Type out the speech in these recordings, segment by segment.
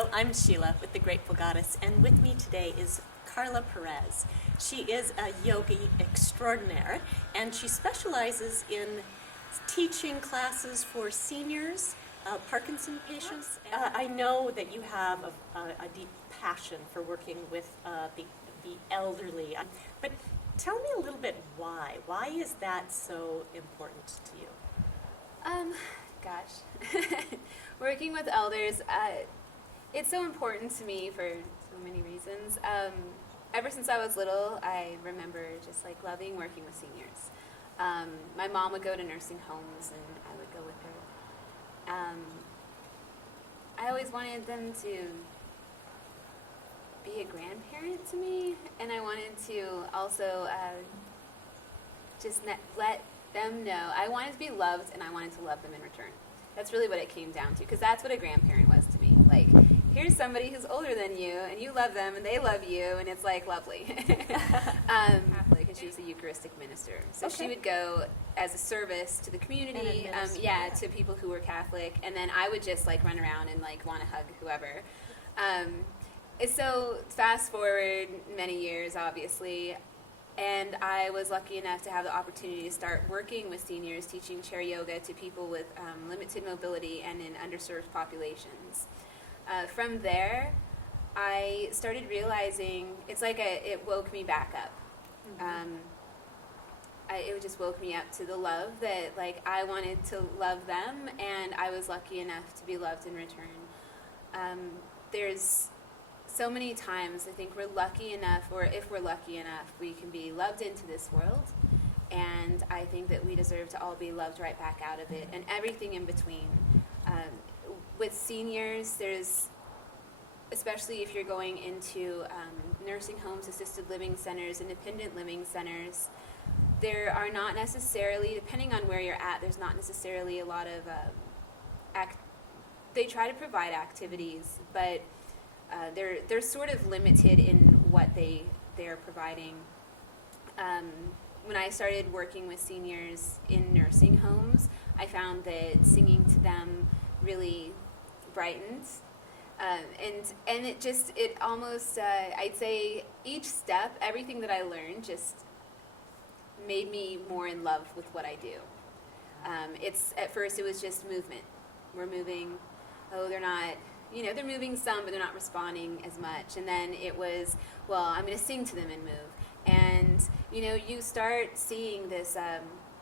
Hello, I'm Sheila with the Grateful Goddess, and with me today is Carla Perez. She is a yogi extraordinaire, and she specializes in teaching classes for seniors, Parkinson patients. I know that you have a deep passion for working with the elderly, but tell me a little bit why. Why is that so important to you? Gosh. Working with elders, it's so important to me for so many reasons. Ever since I was little, I remember just like loving working with seniors. My mom would go to nursing homes and I would go with her. I always wanted them to be a grandparent to me, and I wanted to also just let them know. I wanted to be loved, and I wanted to love them in return. That's really what it came down to, because that's what a grandparent was to me. Like, here's somebody who's older than you, and you love them, and they love you, and it's like lovely. Catholic, and she was a Eucharistic minister, so Okay. she would go as a service to the community, And administer, to people who were Catholic, and then I would just like run around and like want to hug whoever. So fast forward many years, obviously. And I was lucky enough to have the opportunity to start working with seniors, teaching chair yoga to people with limited mobility and in underserved populations. From there, I started realizing it's like it woke me back up. Mm-hmm. It just woke me up to the love that like I wanted to love them, and I was lucky enough to be loved in return. There's so many times I think we're lucky enough, or if we're lucky enough, we can be loved into this world, and I think that we deserve to all be loved right back out of it, and everything in between. With seniors, there's, especially if you're going into nursing homes, assisted living centers, independent living centers, there are not necessarily, depending on where you're at, there's not necessarily a lot of they try to provide activities, but they're sort of limited in what they're providing. When I started working with seniors in nursing homes, I found that singing to them really brightened, and it almost I'd say each step, everything that I learned just made me more in love with what I do. It's at first it was just movement. We're moving. Oh, they're not. They're moving some, but they're not responding as much. And then it was, well, I'm going to sing to them and move. And, you start seeing this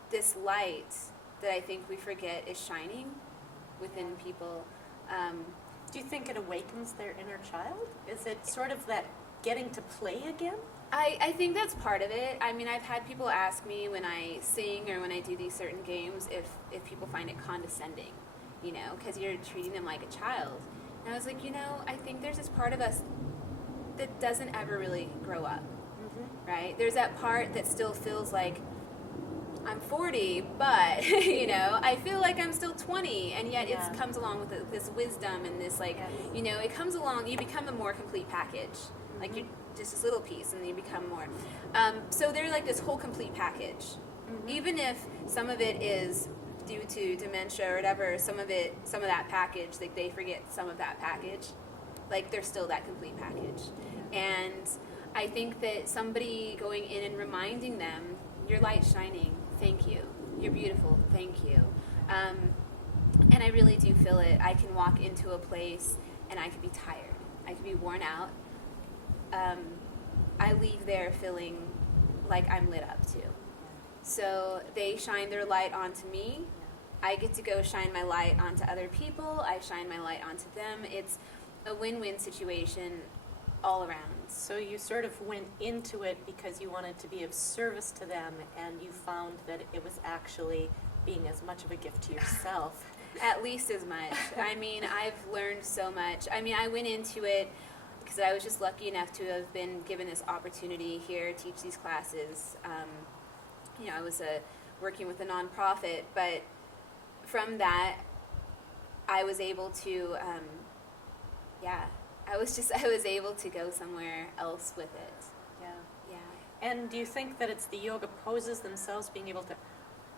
this light that I think we forget is shining within people. Do you think it awakens their inner child? Is it sort of that getting to play again? I think that's part of it. I mean, I've had people ask me when I sing or when I do these certain games if people find it condescending, because you're treating them like a child. And I was like, I think there's this part of us that doesn't ever really grow up, right? There's that part that still feels like I'm 40, but, I feel like I'm still 20, and yet it comes along with this wisdom and this, it comes along, you become a more complete package. Like, you're just this little piece, and then you become more. So they're like this whole complete package. Even if some of it is due to dementia or whatever, some of that package, like they forget some of that package, like they're still that complete package. And I think that somebody going in and reminding them, your light's shining, thank you, you're beautiful, thank you. And I really do feel it. I can walk into a place and I could be tired, I could be worn out. I leave there feeling like I'm lit up too. So they shine their light onto me. I get to go shine my light onto other people. I shine my light onto them. It's a win-win situation all around. So you sort of went into it because you wanted to be of service to them, and you found that it was actually being as much of a gift to yourself. At least as much. I mean, I've learned so much. I mean, I went into it because I was just lucky enough to have been given this opportunity here to teach these classes. I was working with a nonprofit, but from that, I was able to, I was able to go somewhere else with it. Yeah. And do you think that it's the yoga poses themselves, being able to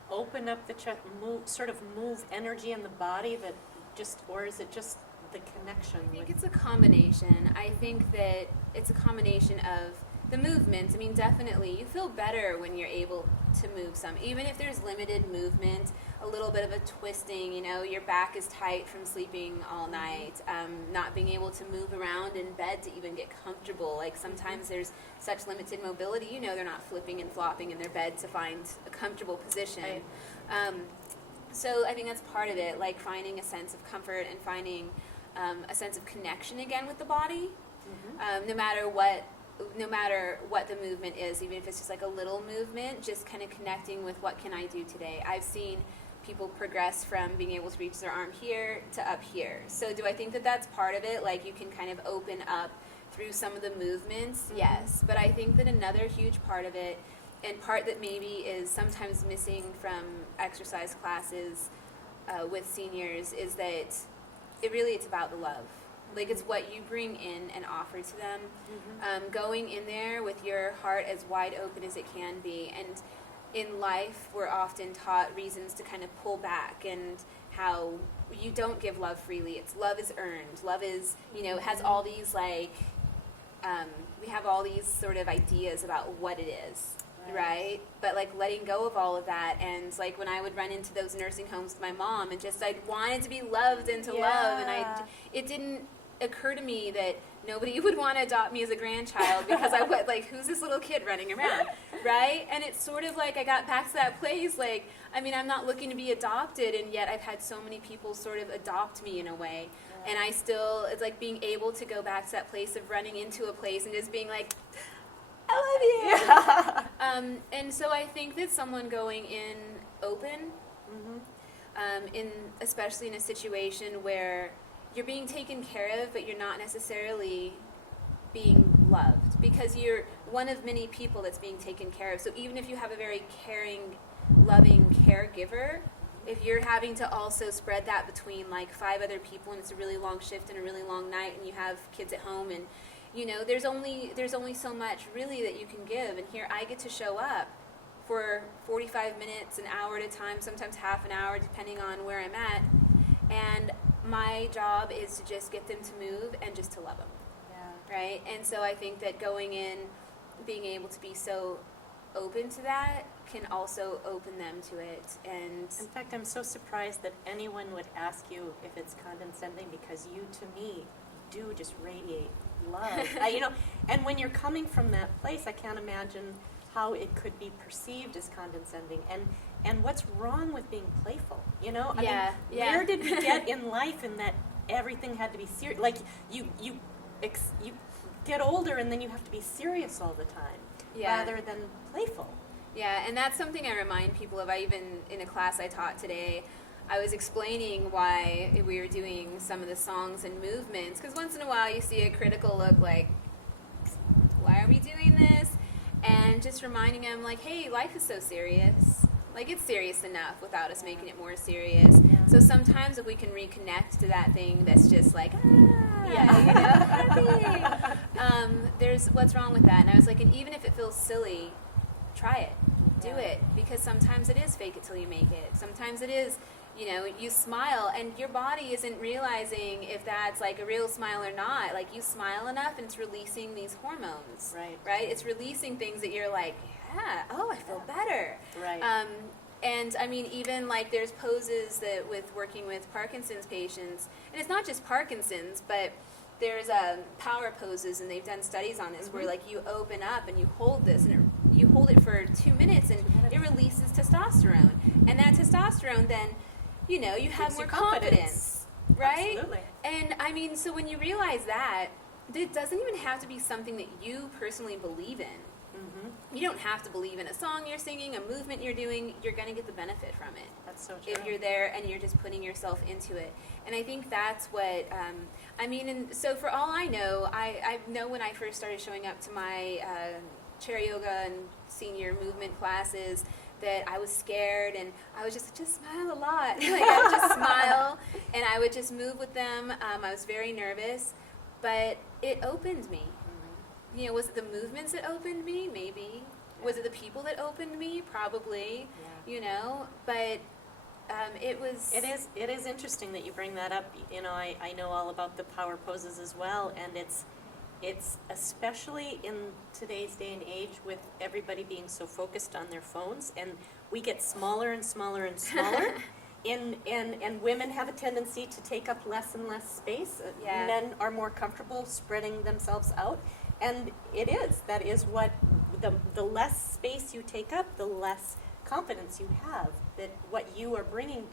open up the chest, move energy in the body, that just, or is it just the connection? I think it's a combination. I think that it's a combination of the movements. I mean, definitely, you feel better when you're able to move some. Even if there's limited movement, a little bit of a twisting, your back is tight from sleeping all night, not being able to move around in bed to even get comfortable. Like, sometimes there's such limited mobility, they're not flipping and flopping in their bed to find a comfortable position. Right. So I think that's part of it, like finding a sense of comfort and finding a sense of connection again with the body, no matter what the movement is, even if it's just like a little movement, just kind of connecting with what can I do today. I've seen people progress from being able to reach their arm here to up here. So do I think that that's part of it? Like, you can kind of open up through some of the movements? Yes. But I think that another huge part of it, and part that maybe is sometimes missing from exercise classes with seniors, is that it's about the love. Like, it's what you bring in and offer to them. Going in there with your heart as wide open as it can be. And in life, we're often taught reasons to kind of pull back, and how you don't give love freely. It's love is earned. Love is, it has all these, like, we have all these sort of ideas about what it is. Right? But like letting go of all of that, and like when I would run into those nursing homes with my mom, and just I wanted to be loved and to love, and it didn't occur to me that nobody would want to adopt me as a grandchild, because I would like, who's this little kid running around, right? And it's sort of like I got back to that place, like, I mean, I'm not looking to be adopted, and yet I've had so many people sort of adopt me in a way, and I still, it's like being able to go back to that place of running into a place and just being like, I love you. And so I think that someone going in open, especially in a situation where you're being taken care of, but you're not necessarily being loved, because you're one of many people that's being taken care of. So even if you have a very caring, loving caregiver, if you're having to also spread that between like 5 other people, and it's a really long shift and a really long night, and you have kids at home, and there's only so much really that you can give. And here I get to show up for 45 minutes, an hour at a time, sometimes half an hour, depending on where I'm at. And my job is to just get them to move and just to love them. Yeah. Right? And so I think that going in, being able to be so open to that can also open them to it. And in fact, I'm so surprised that anyone would ask you if it's condescending, because you, to me, do just radiate love. And when you're coming from that place, I can't imagine how it could be perceived as condescending. And what's wrong with being playful? Where did we get in life in that everything had to be serious? Like, you get older, and then you have to be serious all the time, rather than playful. Yeah, and that's something I remind people of. In a class I taught today, I was explaining why we were doing some of the songs and movements, because once in a while you see a critical look like, why are we doing this? And just reminding them, like, hey, life is so serious. Like, it's serious enough without us making it more serious. Yeah. So sometimes if we can reconnect to that thing that's just like, happy. There's what's wrong with that. And I was like, and even if it feels silly, try it. Do it. Because sometimes it is fake it till you make it. Sometimes it is, you smile and your body isn't realizing if that's like a real smile or not. Like, you smile enough and it's releasing these hormones. Right? It's releasing things that you're like, I feel better. Right. And I mean, even like there's poses that with working with Parkinson's patients, and it's not just Parkinson's, but there's power poses, and they've done studies on this where like you open up and you hold this, and you hold it for 2 minutes, and it releases testosterone, and that testosterone then, you have more confidence, right? Absolutely. And I mean, so when you realize that, it doesn't even have to be something that you personally believe in. You don't have to believe in a song you're singing, a movement you're doing. You're going to get the benefit from it. That's so true. If you're there and you're just putting yourself into it. And I think that's what, and so for all I know when I first started showing up to my chair yoga and senior movement classes, that I was scared, and I was just smile a lot. Like, I would just smile, and I would just move with them. I was very nervous, but it opened me. Was it the movements that opened me? Maybe. Was it the people that opened me? Probably. Yeah. But It is interesting that you bring that up. You know, I know all about the power poses as well, and it's especially in today's day and age with everybody being so focused on their phones, and we get smaller and smaller and smaller. And women have a tendency to take up less and less space. Yeah. Men are more comfortable spreading themselves out, and that is what the less space you take up, the less confidence you have that what you are bringing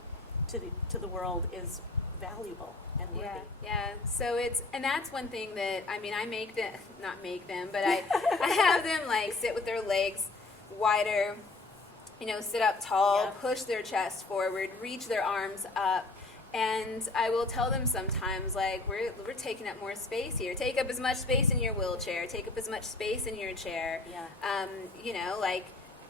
to the world is valuable and worthy. Yeah. So and that's one thing that, I mean, I make them, not make them, but I have them like sit with their legs wider, you know, sit up tall, Yeah. push their chest forward, reach their arms up. And I will tell them sometimes, like, we're taking up more space here. Take up as much space in your wheelchair. Take up as much space in your chair. Yeah. You know, like,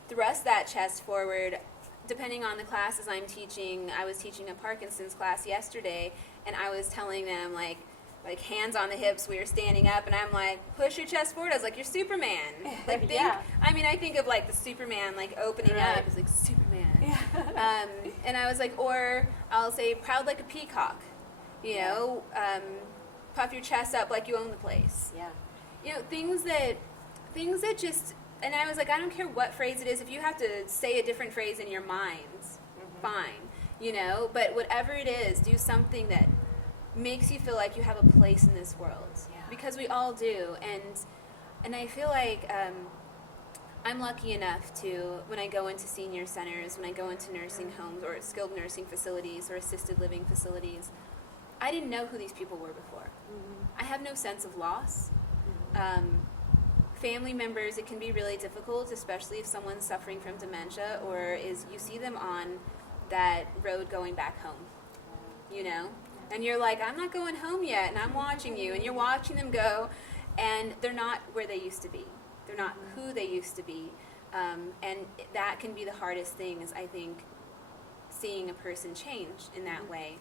thrust that chest forward. Depending on the classes I'm teaching, I was teaching a Parkinson's class yesterday, and I was telling them, like hands on the hips, we were standing up, and I'm like, push your chest forward. I was like, you're Superman. Like, Yeah. I mean, I think of, like, the Superman, like, opening Right. up. It's like, Superman. Yeah. And I was like, or I'll say, proud like a peacock. You Yeah. know, puff your chest up like you own the place. Yeah. You know, things that just, and I was like, I don't care what phrase it is. If you have to say a different phrase in your mind, fine. You know, but whatever it is, do something that makes you feel like you have a place in this world. Yeah. Because we all do. And I feel like I'm lucky enough to, when I go into senior centers, when I go into nursing homes or skilled nursing facilities or assisted living facilities, I didn't know who these people were before. I have no sense of loss. Family members, it can be really difficult, especially if someone's suffering from dementia or you see them on that road going back home, you know? And you're like, I'm not going home yet, and I'm watching you, and you're watching them go, and they're not where they used to be. They're not who they used to be. And that can be the hardest thing, is I think seeing a person change in that way.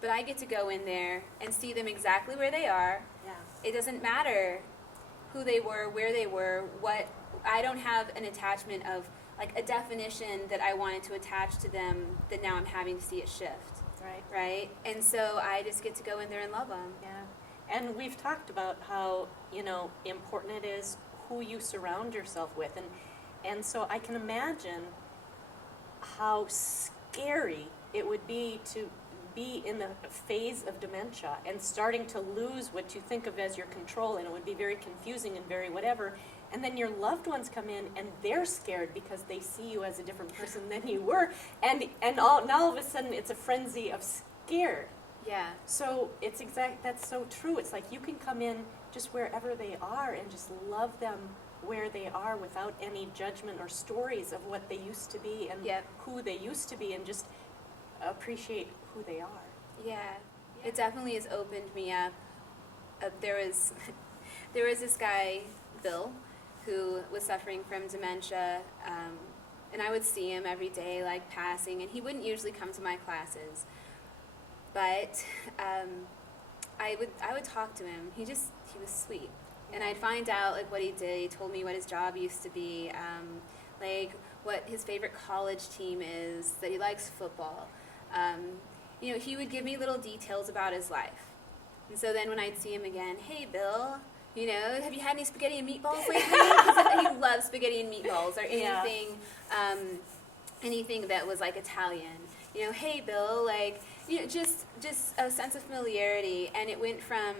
But I get to go in there and see them exactly where they are. Yeah. It doesn't matter who they were, where they were, I don't have an attachment of, like, a definition that I wanted to attach to them that now I'm having to see it shift. Right? And so I just get to go in there and love them. Yeah. And we've talked about how, you know, important it is who you surround yourself with. And so I can imagine how scary it would be to be in a phase of dementia and starting to lose what you think of as your control, and it would be very confusing and very whatever. And then your loved ones come in and they're scared because they see you as a different person than you were, and now all of a sudden it's a frenzy of scared. Yeah. So that's so true. It's like you can come in just wherever they are and just love them where they are without any judgment or stories of what they used to be and who they used to be, and just appreciate who they are. Yeah. It definitely has opened me up. There was this guy, Bill, who was suffering from dementia, and I would see him every day, like, passing, and he wouldn't usually come to my classes, but I would talk to him. He was sweet, and I'd find out, like, what he did. He told me what his job used to be, like, what his favorite college team is, that he likes football. You know, he would give me little details about his life. And so then when I'd see him again, hey, Bill, you know, have you had any spaghetti and meatballs lately? He loves spaghetti and meatballs, or anything, anything that was, like, Italian. You know, hey, Bill, like, you know, just a sense of familiarity. And it went from,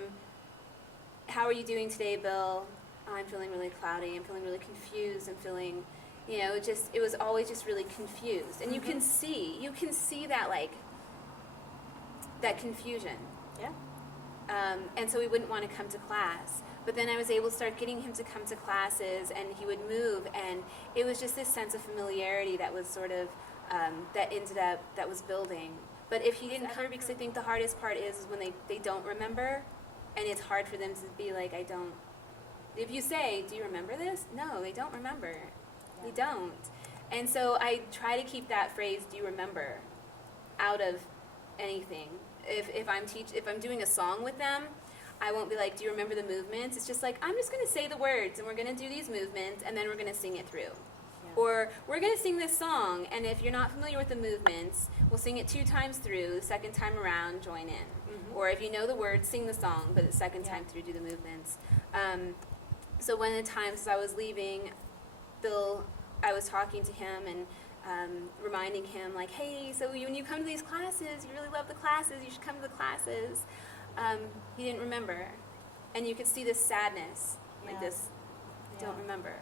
how are you doing today, Bill? Oh, I'm feeling really cloudy. I'm feeling really confused. I'm feeling, you know, it was always just really confused. And you can see that, like, that confusion. Yeah. And so he wouldn't want to come to class. But then I was able to start getting him to come to classes, and he would move, and it was just this sense of familiarity that was sort of, that was building. But if he didn't come, because I think the hardest part is when they don't remember, and it's hard for them to be like, I don't. If you say, do you remember this? No, they don't remember. Yeah. They don't. And so I try to keep that phrase, do you remember, out of anything. If I'm doing a song with them, I won't be like, do you remember the movements? It's just like, I'm just going to say the words, and we're going to do these movements, and then we're going to sing it through. Yeah. Or we're going to sing this song, and if you're not familiar with the movements, we'll sing it 2 times through. The second time around, join in. Or if you know the words, sing the song, but the second time through, do the movements. So one of the times as I was leaving, Bill, I was talking to him and reminding him, like, hey, so when you come to these classes, you really love the classes, you should come to the classes. He didn't remember. And you could see this sadness, like this, don't remember.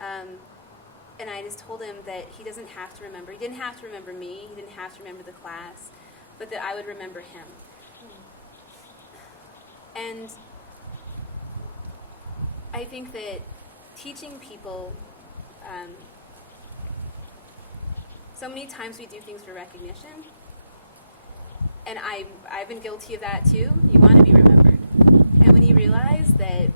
And I just told him that he doesn't have to remember. He didn't have to remember me. He didn't have to remember the class, but that I would remember him. And I think that teaching people, so many times we do things for recognition, and I've been guilty of that too. You want to be remembered. And when you realize that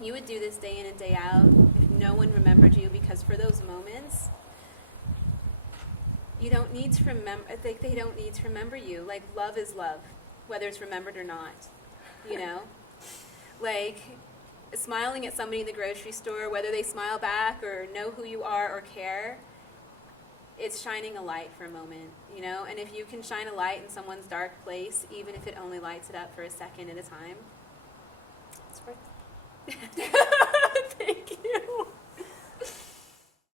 you would do this day in and day out if no one remembered you, because for those moments, you don't need to remember, they don't need to remember you. Like, love is love, whether it's remembered or not, you know? Like, smiling at somebody in the grocery store, whether they smile back or know who you are or care, it's shining a light for a moment, you know? And if you can shine a light in someone's dark place, even if it only lights it up for a second at a time, it's worth it. Thank you.